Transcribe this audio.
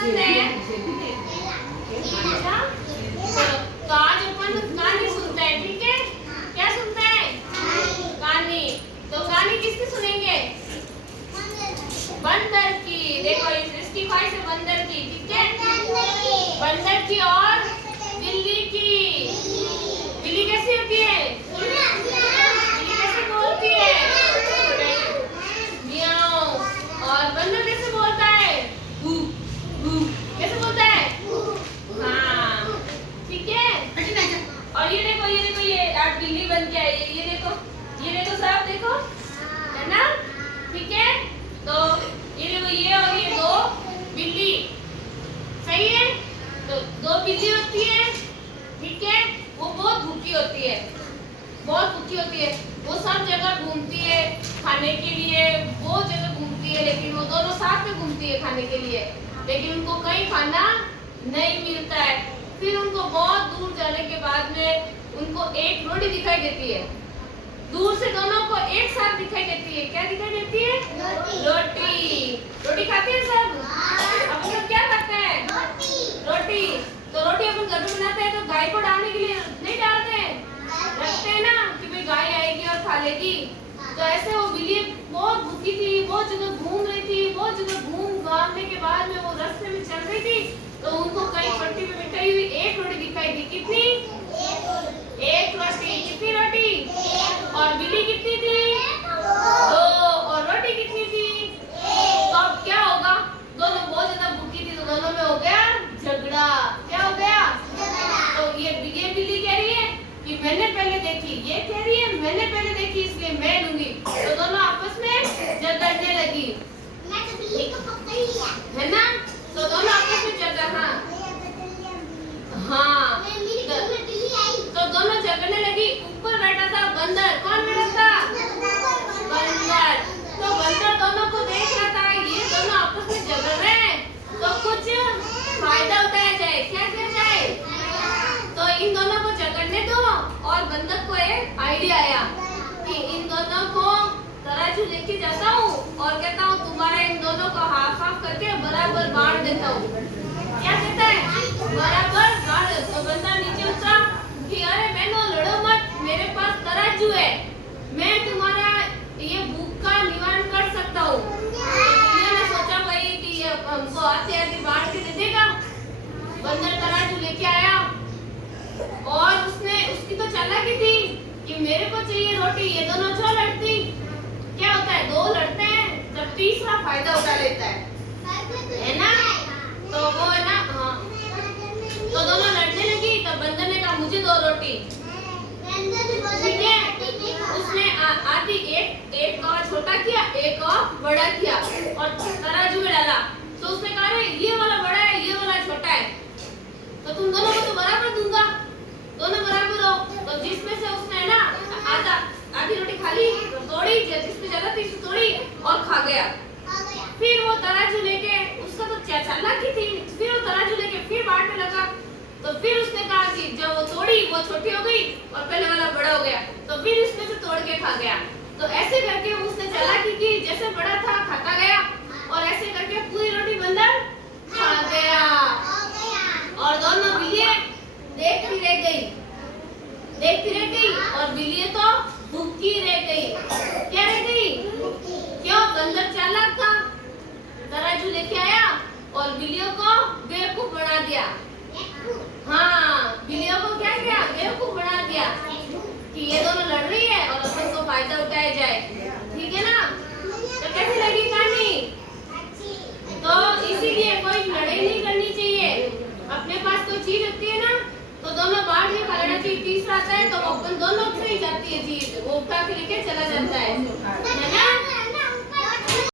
पसंद है? अच्छा, तो आज अपन कहानी सुनते हैं, ठीक है? क्या सुनते हैं? कहानी। तो कहानी किसकी सुनेंगे? बंदर की। देखो इसकी ख्वाहिश है बंदर की, ठीक है? बंदर की और बिल्ली की। बिल्ली कैसी होती है? बिल्ली कैसे बोलती है? मियाओ। और बंदर कैसे बोलता है? हू हू। कैसे बोलता है? हाँ, ठीक है। और ये देखो ये आज बिल्ली बन के आई है। ये देखो सब देखो, है ना? ठीक है। तो ये देखो ये और ये दो बिल्ली, सही है? तो दो बिल्ली होती है, ठीक है? वो बहुत भूखी होती है, बहुत भूखी होती है। वो सब जगह घूमती है खाने के लिए, बहुत जगह घूमती है, लेकिन वो दोनों साथ में घूमती है खाने के लिए, लेकिन उनको कहीं खाना नहीं मिलता है। फिर उनको बहुत दूर जाने के बाद में उनको एक रोटी दिखाई देती है। दूर से दोनों को एक साथ दिखाई देती है। क्या दिखाई देती है? रोटी। रोटी खाते हैं सब? अब सब क्या खाते हैं? रोटी। तो रोटी अपन घर में बनाते हैं तो गाय को डालने के लिए नहीं डालते हैं, रखते हैं ना कि भाई गाय आएगी और खा लेगी। तो ऐसे वो बिल्ली बहुत भूखी थी, बहुत जगह घूम रही थी, बहुत जगह घूम घामने के बाद में वो रास्ते में चल रही थी, तो उनको कहीं पट्टी पे बिठाई हुई एक रोटी दिखाई दी। कितनी? एक रोटी। कितनी रोटी? और बिल्ली कितनी थी? दो। और रोटी कितनी थी? तो अब क्या होगा? दोनों बहुत ज्यादा भूखी थी, तो दोनों में हो गया झगड़ा। क्या हो गया? तो ये बिल्ली कह रही है कि मैंने पहले देखी, ये कह रही है मैंने पहले देखी इसलिए मैं लूंगी। तो दोनों आपस में झगड़ने लगी, है ना? तो दोनों आपस में झगड़ा, हाँ। तो दोनों झगड़ने लगी। ऊपर बैठा था बंदर। कौन बैठा था? बंदर। तो बंदर दोनों को देख रहा था, ये दोनों आपस में झगड़ रहे हैं, तो कुछ फायदा उठाया जाए। क्या किया जाए? तो इन दोनों को झगड़ने दो। और बंदर को एक आइडिया आया कि इन दोनों को तराजू लेके जाता हूँ और कहता हूँ तुम्हारे इन दोनों को हाफ हाफ करके बराबर बांट देता हूँ। क्या कहता है? बराबर बांट। तो बंदर नीचे उतरा कि अरे बहनों लड़ो मत, मेरे पास तराजू है, मैं तुम्हारा ये भूख का निवारण कर सकता हूँ। बिल्ली ने सोचा भाई कि ये हमको आते आते बांट के दे देगा। बंदर तराजू लेके आया और उसकी तो चालाकी थी कि मेरे को चाहिए रोटी। ये दोनों जो लड़ती, क्या होता है? दो लड़ते हैं जब तीसरा फायदा उठा लेता है ना? तो वो है ना, हाँ। तो दोनों लड़ने लगी। तो बंदर ने कहा मुझे दो रोटी, ठीक है? उसने आधी एक और छोटा किया, एक और बड़ा किया और तराजू में डाला। तो उसने कहा अरे ये वाला बड़ा है, ये वाला छोटा है, तो तुम दोनों को तो बराबर दूंगा, दोनों बराबर हो। तो जिसमें से उसने ना आधी रोटी खा ली, तोड़ी, जिसमें ज्यादा थी तोड़ी और खा गया। फिर वो तराजू लेके, उसका तो चालाकी थी, फिर वो तराजू लेके फिर बांटने लगा। तो फिर उसने कहा कि जब वो तोड़ी वो छोटी हो गई और पहले वाला बड़ा हो गया, तो फिर इसमें से तोड़ के खा गया। तो ऐसे करके उसने चालाकी की, जैसे बड़ा था खाता गया और ऐसे करके पूरी रोटी बंदर खा गया। और दोनों बिल्लियां देखती रह गई और बिल्लियां तो भूखी रह गई। क्या रह गई? क्यों? बंदर चालाक था, तराजू लेके आया और बिल्लियों को बेवकूफ बना दिया। हाँ, बिल्लियों को क्या किया? बेवकूफ बना दिया कि ये दोनों लड़ रही है और अपन को फायदा उठाया जाए, ठीक है ना? तो कैसी लगी कहानी? तो इसीलिए कोई लड़ाई नहीं करनी चाहिए। अपने पास कोई चीज होती है ना, तो दोनों बांट के खा लेना चाहिए। तीसरा आता है तो अपन दोनों से ही जाती है चीज, वो उठा के लेके चला जाता है ना?